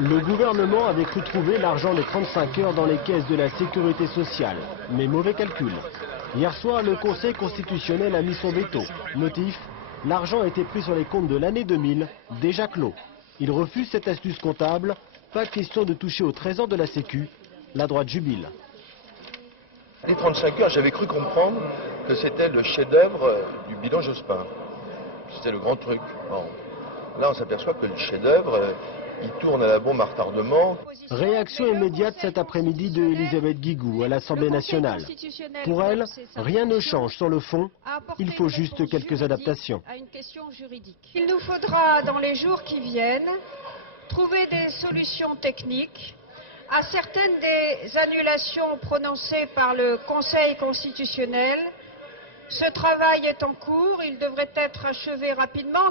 Le gouvernement avait cru trouver l'argent des 35 heures dans les caisses de la sécurité sociale, mais mauvais calcul. Hier soir, le Conseil constitutionnel a mis son veto. Motif, l'argent a été pris sur les comptes de l'année 2000, déjà clos. Il refuse cette astuce comptable, pas question de toucher au trésor de la Sécu, la droite jubile. Les 35 heures, j'avais cru comprendre que c'était le chef-d'œuvre du bilan Jospin. C'était le grand truc. Bon. Là, on s'aperçoit que le chef-d'œuvre, il tourne à la bombe à retardement. Réaction immédiate cet après-midi de Elisabeth Guigou à l'Assemblée nationale. Pour elle, rien ne change sur le fond, il faut juste quelques adaptations. Il nous faudra, dans les jours qui viennent, trouver des solutions techniques à certaines des annulations prononcées par le Conseil constitutionnel. Ce travail est en cours, il devrait être achevé rapidement.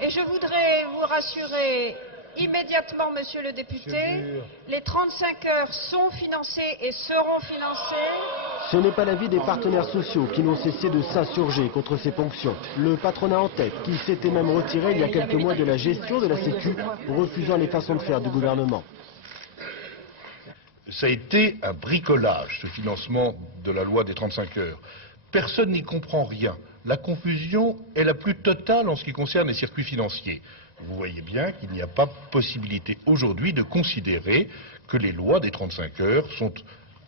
Et je voudrais vous rassurer immédiatement, monsieur le député, les 35 heures sont financées et seront financées. Ce n'est pas l'avis des partenaires sociaux qui n'ont cessé de s'insurger contre ces ponctions. Le patronat en tête, qui s'était même retiré il y a quelques mois de la gestion de la Sécu, refusant les façons de faire du gouvernement. Ça a été un bricolage, ce financement de la loi des 35 heures. Personne n'y comprend rien. La confusion est la plus totale en ce qui concerne les circuits financiers. Vous voyez bien qu'il n'y a pas possibilité aujourd'hui de considérer que les lois des 35 heures sont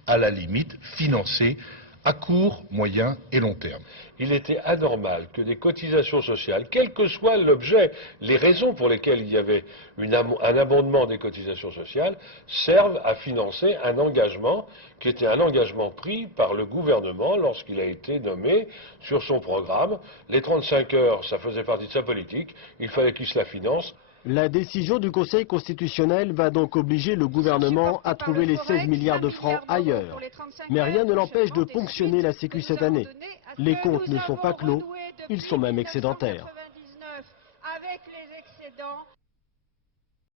à la limite financées à court, moyen et long terme. Il était anormal que des cotisations sociales, quel que soit l'objet, les raisons pour lesquelles il y avait un abondement des cotisations sociales, servent à financer un engagement qui était un engagement pris par le gouvernement lorsqu'il a été nommé sur son programme. Les 35 heures, ça faisait partie de sa politique, il fallait qu'il se la finance. La décision du Conseil constitutionnel va donc obliger le gouvernement à trouver les 16 milliards de francs ailleurs. Mais rien ne l'empêche de ponctionner la Sécu cette année. Les comptes ne sont pas clos, ils sont même excédentaires.